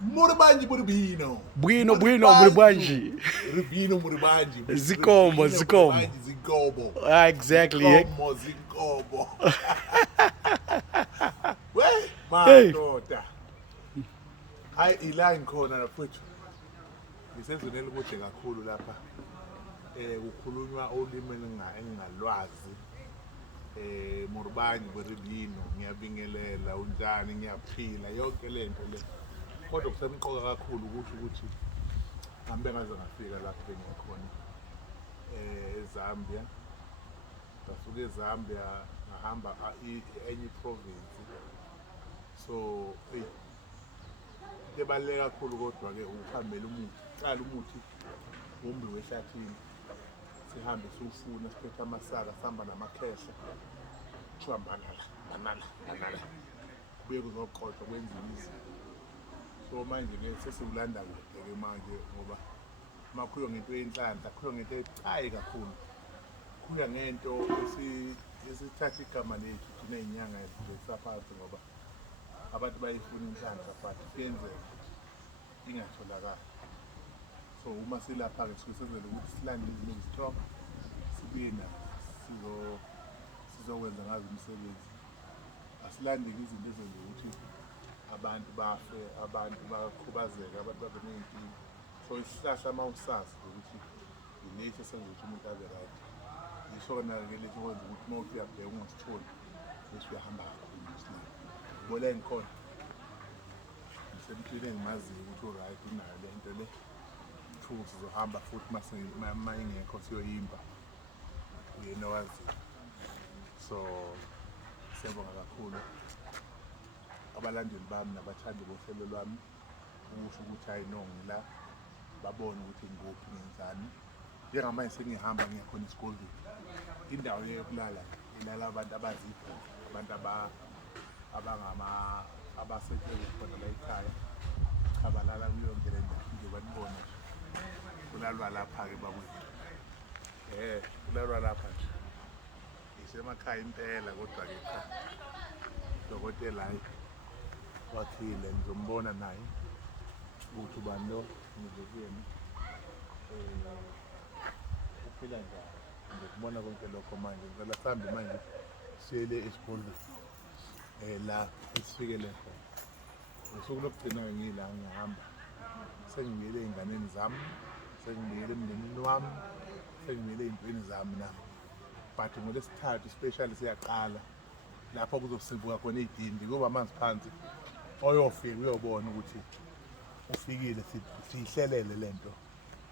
Muribanji Muribino. Bwino Muribanji. Rubino Muribanji. Zikomo. Zigobo. Exactly. Zigobo. Well, Hey. madoda. Hayi ila ngikhona lapho. Ngisezonela ukuthi kakhulu lapha. Kukhulunywa ulimi engingalwazi. Muribanji Muribino ngiyabingelela unjani ngiyaphila yonke lento le. Kodwa kusemqoka kakhulu ukuthi ngihambe ngaze ngafika lapho bengikhona eZambia. Ngasuka eZambia ngahamba enye province. So ebaleka kakhulu kodwa ke ukuhambela umuthi. Qala umuthi wombi wehlathini. Sihambe siwufuna siphethe amasaka sihamba namakhehla. Kuthiwa banana. Kubuye kuzoqoqwa kwenziwe izinto. So manje ke sesiwulanda kude ke manje ngoba makhulwa ngento yenhlanhla, khulwa ngento ecayi kakhulu. Khulwa ngento esithatha igama lethu thina izinyanga ezisaphansi ngoba abantu bayifuna inhlanhla but kuyenzeka ingatholakala. So uma silapha ke sisenzele ukuthi silande izinto ezithonga sibuye nazo sizokwenza ngazo umsebenzi. Asilande izinto ezenza ukuthi abantu bafe, abantu bakhubazeka, abantu babe ney'nkinga. So isihlahla mawusazi ukuthi yilesi esenza ukuthi umuntu abe right. Yisona-ke lesi okwenza ukuthi uma uthi uyabheka ungasitholi bese uyahamba kakhulu nosilanda. Ngola engikhona ngisemntwini engimaziyo ukuthi u-right unayo le nto le. Futhi sizohamba futhi uma ingekho siyoyimba uyena owaziyo. So siyabonga kakhulu abalandeli bami nabathandi bohlelo lwami ukusho ukuthi hayi no ngila babone ukuthi ngikuphi ngenzani. Njengamanje sengihamba ngiyakhona esikoleni. Indawo yokulala ilala abantu abazipho, abantu abasebenza khona la ekhaya. Abalala kuyo yonke le ndawo nje banibona nje. Kulalwa lapha-ke bakwethu. Kulalwa lapha nje. Isemakhaya impela kodwa-ke cha. Dokotela hayi wakhile ngizombona naye ukuthi ubani lo ngizokuyena uphila njani ngokubona konke lokho manje ngicela sihambe manje siyele esigodlweni la esifikele khona. Usuku lokugcina ngila ngihamba sengibuyele ey'nganeni zami, sengibuyele emndenini wami, sengibuyele ey'ntweni zami nami. But ngolesithathu especially siyaqala lapho kuzosivuka khona iy'dindi kuba amanzi phansi oyofika uyobona ukuthi ufikile siyihlelele lento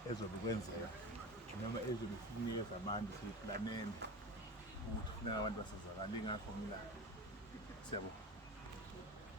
ezobe kwenzeka noma ezobe sinikeza amandla siyiplanele ukuthi kufuneka abantu basizakale ingakho ngila siyabonga.